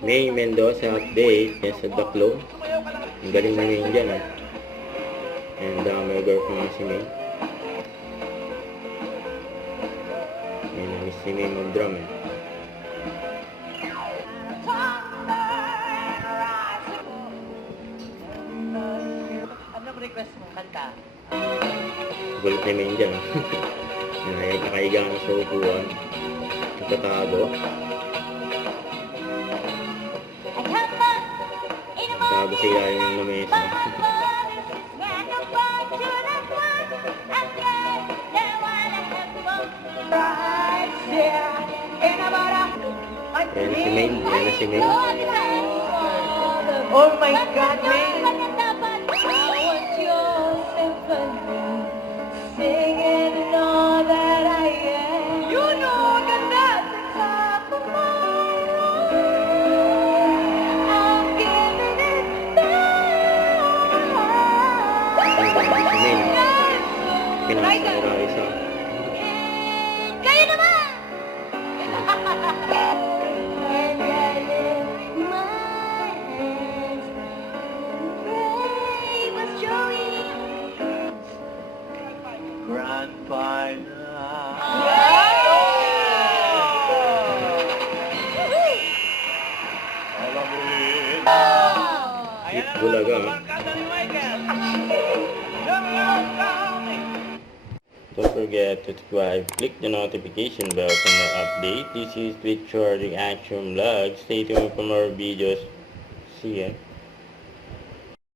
May Mendoza update. Yan sa Daklo. Ang galing na ngayon dyan ah. And may girlfriend na si May. May namiss si May mag-drum eh. Ano request mo? Kanta? Gulat ni May dyan ah. Nakaiga na sa upuan. Nagtatago. Tago sa ilalim ng lamesa. Yan si May. Yan na si May. Oh my God, May! Pinakasara isa. Kayo naman! Grand final. Bulaga. Don't forget to subscribe, click the notification bell for more updates. This is Twitch Reaction Vlog. Stay tuned for more videos. See ya.